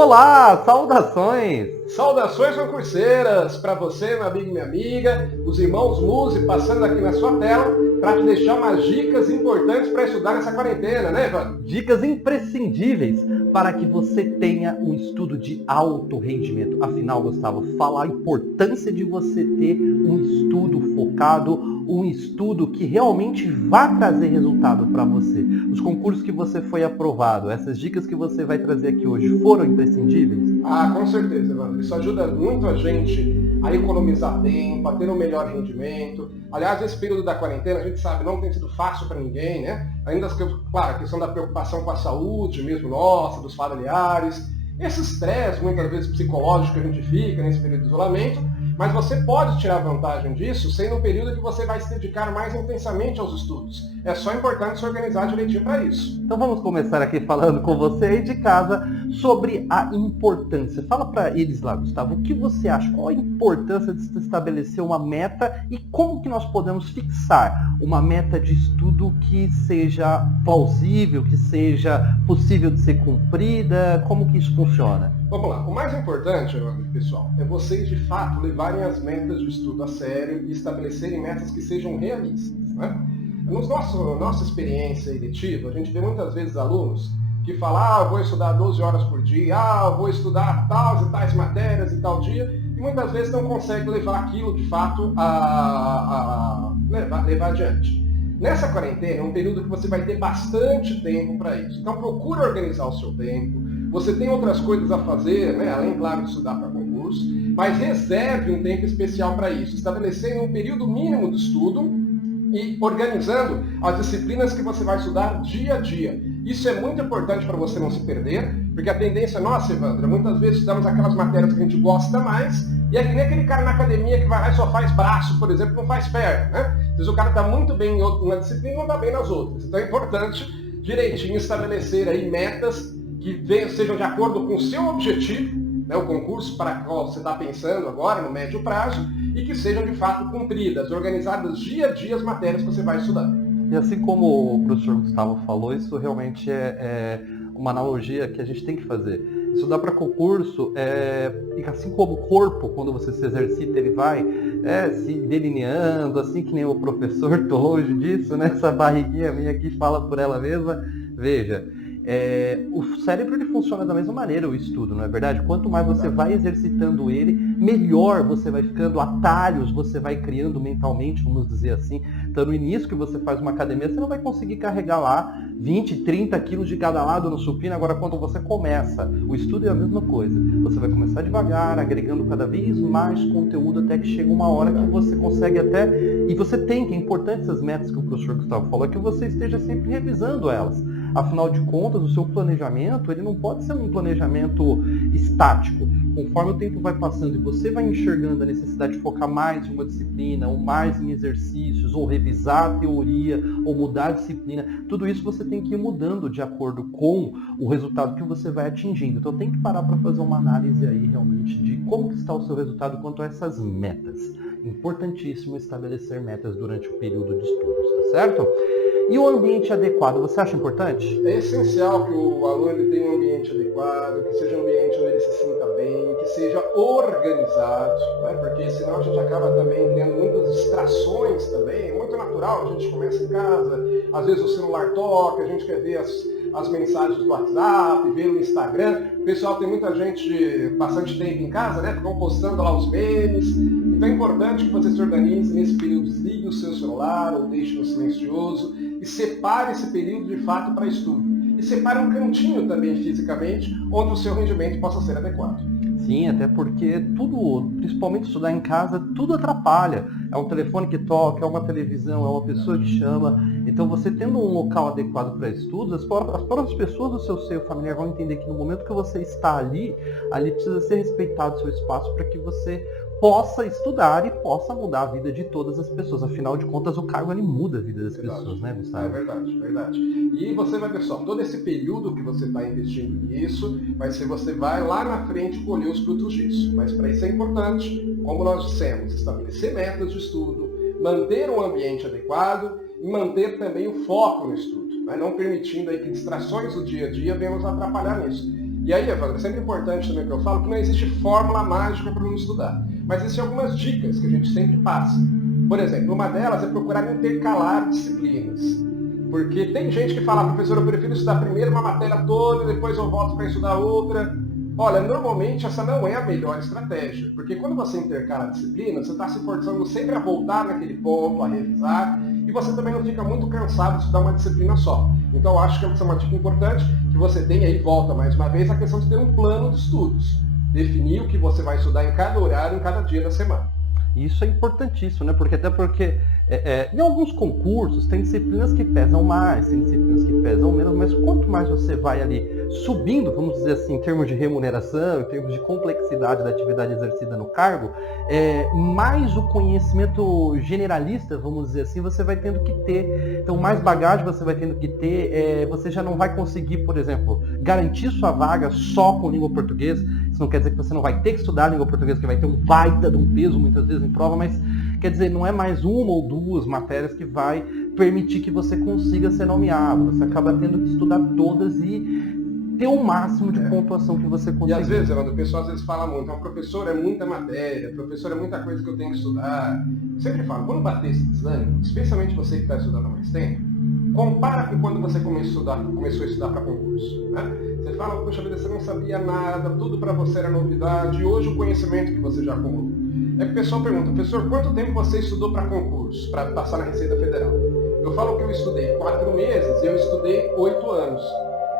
Olá, saudações! Saudações concurseiras para você, meu amigo e minha amiga, os irmãos Muzi passando aqui na sua tela para te deixar umas dicas importantes para estudar nessa quarentena, né, Ivan? Dicas imprescindíveis para que você tenha um estudo de alto rendimento. Afinal, Gustavo, fala a importância de você ter um estudo focado, um estudo que realmente vá trazer resultado para você. Os concursos que você foi aprovado, essas dicas que você vai trazer aqui hoje foram imprescindíveis? Ah, com certeza, Evandro. Isso ajuda muito a gente a economizar tempo, a ter um melhor rendimento. Aliás, esse período da quarentena, a gente sabe, não tem sido fácil para ninguém, né? Ainda que, claro, a questão da preocupação com a saúde mesmo nossa, dos familiares, esse estresse, muitas vezes psicológico que a gente fica nesse período de isolamento, mas você pode tirar vantagem disso sendo um período que você vai se dedicar mais intensamente aos estudos. É só importante se organizar direitinho para isso. Então vamos começar aqui falando com você aí de casa sobre a importância. Fala para eles lá, Gustavo, o que você acha? Qual a importância de se estabelecer uma meta e como que nós podemos fixar uma meta de estudo que seja plausível, que seja possível de ser cumprida? Como que isso funciona? Vamos lá, o mais importante, pessoal, é vocês de fato levarem as metas de estudo a sério e estabelecerem metas que sejam realistas, né? Nossa experiência eletiva, a gente vê muitas vezes alunos que falam, eu vou estudar 12 horas por dia, eu vou estudar tais e tais matérias e tal dia, e muitas vezes não conseguem levar aquilo de fato a levar adiante. Nessa quarentena é um período que você vai ter bastante tempo para isso, então procure organizar o seu tempo. Você tem outras coisas a fazer, né? Além, claro, de estudar para concurso, mas reserve um tempo especial para isso, estabelecendo um período mínimo de estudo e organizando as disciplinas que você vai estudar dia a dia. Isso é muito importante para você não se perder, porque a tendência nossa, Evandro, muitas vezes estudamos aquelas matérias que a gente gosta mais, e é que nem aquele cara na academia que vai lá e só faz braço, por exemplo, não faz perna, né? Às vezes o cara está muito bem em uma disciplina e não está bem nas outras. Então é importante, direitinho, estabelecer aí metas que sejam de acordo com o seu objetivo, né, o concurso para o qual você está pensando agora, no médio prazo, e que sejam de fato cumpridas, organizadas dia a dia as matérias que você vai estudar. E assim como o professor Gustavo falou, isso realmente é uma analogia que a gente tem que fazer. Estudar para concurso, assim como o corpo, quando você se exercita, ele vai se delineando, assim que nem o professor, estou longe disso, né? Essa barriguinha minha aqui fala por ela mesma. Veja, o cérebro ele funciona da mesma maneira, o estudo, não é verdade? Quanto mais você vai exercitando ele, melhor você vai ficando, atalhos você vai criando mentalmente, vamos dizer assim. Então no início que você faz uma academia, você não vai conseguir carregar lá 20, 30 quilos de cada lado no supino. Agora quando você começa, o estudo é a mesma coisa. Você vai começar devagar, agregando cada vez mais conteúdo até que chega uma hora que você consegue até... E você tem, que é importante essas metas que o professor Gustavo falou, é que você esteja sempre revisando elas. Afinal de contas, o seu planejamento, ele não pode ser um planejamento estático. Conforme o tempo vai passando e você vai enxergando a necessidade de focar mais em uma disciplina, ou mais em exercícios, ou revisar a teoria, ou mudar a disciplina, tudo isso você tem que ir mudando de acordo com o resultado que você vai atingindo. Então tem que parar para fazer uma análise aí realmente de como está o seu resultado quanto a essas metas. Importantíssimo estabelecer metas durante o período de estudos, tá certo? E o ambiente adequado, você acha importante? É essencial que o aluno ele tenha um ambiente adequado, que seja um ambiente onde ele se sinta bem, que seja organizado, né? Porque senão a gente acaba também tendo muitas distrações também. É muito natural, a gente começa em casa, às vezes o celular toca, a gente quer ver as mensagens do WhatsApp, ver o Instagram. O pessoal tem muita gente bastante tempo em casa, né? Ficam postando lá os memes. Então é importante que você se organize nesse período, desligue o seu celular ou deixe no silencioso e separe esse período de fato para estudo. E separe um cantinho também fisicamente, onde o seu rendimento possa ser adequado. Sim, até porque tudo, principalmente estudar em casa, tudo atrapalha. É um telefone que toca, é uma televisão, é uma pessoa que chama. Então você tendo um local adequado para estudos, as próprias pessoas do seu seio familiar vão entender que no momento que você está ali precisa ser respeitado o seu espaço para que você possa estudar e possa mudar a vida de todas as pessoas. Afinal de contas, o cargo ele muda a vida das pessoas, né, Gustavo? É verdade, verdade. E você vai ver só, todo esse período que você está investindo nisso, você vai lá na frente colher os frutos disso. Mas para isso é importante, como nós dissemos, estabelecer metas de estudo, manter um ambiente adequado e manter também o foco no estudo, né? Não permitindo aí que distrações do dia a dia venham nos atrapalhar nisso. E aí, Evandro, é sempre importante também que eu falo que não existe fórmula mágica para não estudar. Mas existem algumas dicas que a gente sempre passa. Por exemplo, uma delas é procurar intercalar disciplinas. Porque tem gente que fala, professor, eu prefiro estudar primeiro uma matéria toda e depois eu volto para estudar outra. Olha, normalmente essa não é a melhor estratégia. Porque quando você intercala a disciplina, você está se forçando sempre a voltar naquele ponto, a revisar. E você também não fica muito cansado de estudar uma disciplina só. Então eu acho que essa é uma dica importante, que você tenha aí, volta mais uma vez, a questão de ter um plano de estudos. Definir o que você vai estudar em cada horário, em cada dia da semana. Isso é importantíssimo, né? Porque em alguns concursos tem disciplinas que pesam mais, tem disciplinas que pesam menos, mas quanto mais você vai ali subindo, vamos dizer assim, em termos de remuneração, em termos de complexidade da atividade exercida no cargo, mais o conhecimento generalista, vamos dizer assim, você vai tendo que ter. Então, mais bagagem você vai tendo que ter, você já não vai conseguir, por exemplo, garantir sua vaga só com língua portuguesa. Isso não quer dizer que você não vai ter que estudar a língua portuguesa, que vai ter um baita de um peso muitas vezes em prova, mas quer dizer, não é mais uma ou duas matérias que vai permitir que você consiga ser nomeado. Você acaba tendo que estudar todas e ter o máximo de pontuação que você conseguir. E às vezes, Evandro, o pessoal às vezes fala muito, professor, é muita matéria, professor, é muita coisa que eu tenho que estudar. Eu sempre falo, quando bater esse desânimo, especialmente você que está estudando há mais tempo, compara com quando você começou a estudar para concurso. Né? Você fala, poxa vida, você não sabia nada, tudo para você era novidade, e hoje o conhecimento que você já acumulou. É que o pessoal pergunta, professor, quanto tempo você estudou para concurso, para passar na Receita Federal? Eu falo que eu estudei 4 meses e eu estudei 8 anos.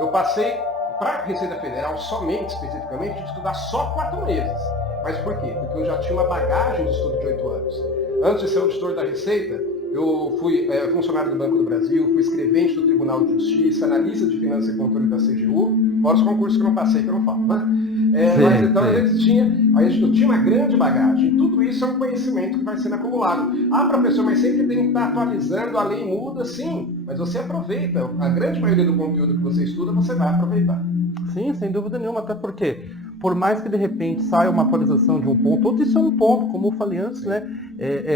Eu passei para a Receita Federal, somente, especificamente, de estudar só 4 meses. Mas por quê? Porque eu já tinha uma bagagem de estudo de 8 anos. Antes de ser auditor da Receita, eu fui funcionário do Banco do Brasil, fui escrevente do Tribunal de Justiça, analista de Finanças e Controle da CGU, fora os concursos que eu não passei, que eu não falo, né? Mas então eu tinha uma grande bagagem. Tudo isso é um conhecimento que vai sendo acumulado. Ah, professor, mas sempre tem que estar atualizando, a lei muda, sim, mas você aproveita. A grande maioria do conteúdo que você estuda, você vai aproveitar. Sim, sem dúvida nenhuma, até porque, por mais que de repente saia uma atualização de um ponto, outro isso é um ponto, como eu falei antes, né?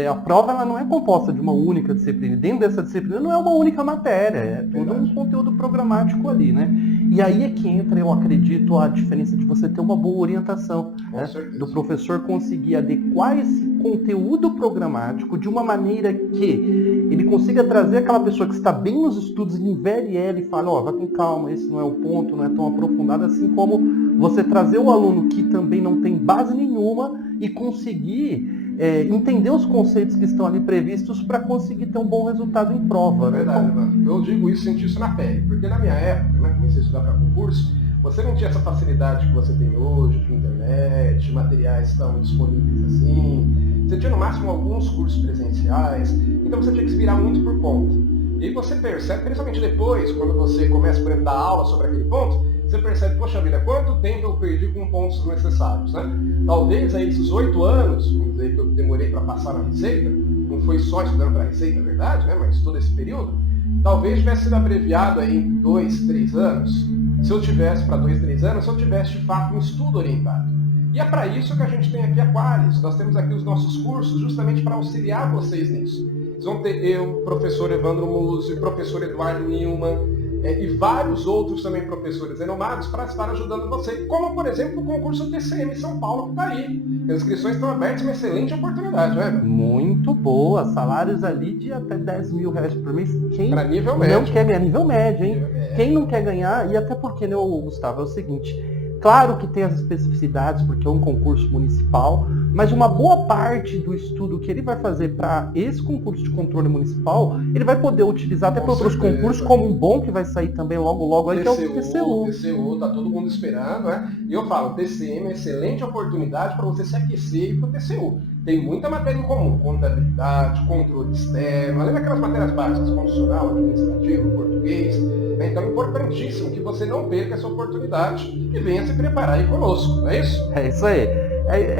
A prova ela não é composta de uma única disciplina. Dentro dessa disciplina não é uma única matéria, é todo um conteúdo programático ali, né? E aí é que entra, eu acredito, a diferença de você ter uma boa orientação, né? Do professor conseguir adequar esse conteúdo programático de uma maneira que ele consiga trazer aquela pessoa que está bem nos estudos e nivele ela e fala, vai com calma, esse não é o ponto, não é tão aprofundado, assim como você trazer o aluno que também não tem base nenhuma e conseguir entender os conceitos que estão ali previstos para conseguir ter um bom resultado em prova. É verdade, Evandro. Eu digo isso, senti isso na pele, porque na minha época, né, comecei a estudar para concurso, você não tinha essa facilidade que você tem hoje, de internet, materiais estão disponíveis assim, você tinha no máximo alguns cursos presenciais, então você tinha que se virar muito por conta. E aí você percebe, principalmente depois, quando você começa, por exemplo, a dar aula sobre aquele ponto, você percebe, poxa vida, quanto tempo eu perdi com pontos necessários, né? Talvez aí esses 8 anos, vamos dizer que eu demorei para passar na Receita, não foi só estudando para a Receita, na verdade, né? Mas todo esse período, talvez tivesse sido abreviado aí em 2, 3 anos, se eu tivesse para 2, 3 anos, se eu tivesse de fato um estudo orientado. E é para isso que a gente tem aqui a Qualis, nós temos aqui os nossos cursos justamente para auxiliar vocês nisso. Vocês vão ter eu, professor Evandro Musi, professor Eduardo Nilman, e vários outros também professores renomados para estar ajudando você, como por exemplo o concurso TCM São Paulo que está aí. As inscrições estão abertas, uma excelente oportunidade, né? Muito boa, salários ali de até 10 mil reais por mês. Quem para nível médio. Não quer ganhar nível médio, hein? Quem não quer ganhar, e até porque, né, Gustavo, é o seguinte, claro que tem as especificidades, porque é um concurso municipal, mas uma boa parte do estudo que ele vai fazer para esse concurso de controle municipal, ele vai poder utilizar até para outros concursos, como um bom que vai sair também logo aí, que é o TCU. TCU, tá todo mundo esperando, né? E eu falo, TCM é uma excelente oportunidade para você se aquecer e para o TCU. Tem muita matéria em comum, contabilidade, controle externo, além daquelas matérias básicas, constitucional, administrativo, português. Então é importantíssimo que você não perca essa oportunidade e venha se preparar aí conosco, não é isso? É isso aí.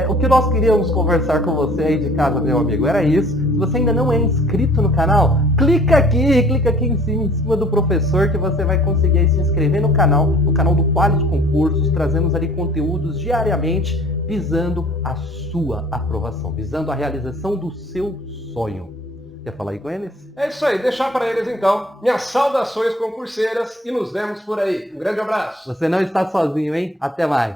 O que nós queríamos conversar com você aí de casa, meu amigo, era isso. Se você ainda não é inscrito no canal, clica aqui em cima do professor, que você vai conseguir aí se inscrever no canal do Qualis Concursos. Trazemos ali conteúdos diariamente, visando a sua aprovação, visando a realização do seu sonho. Quer falar aí com eles? É isso aí, deixar para eles então minhas saudações concurseiras e nos vemos por aí. Um grande abraço. Você não está sozinho, hein? Até mais.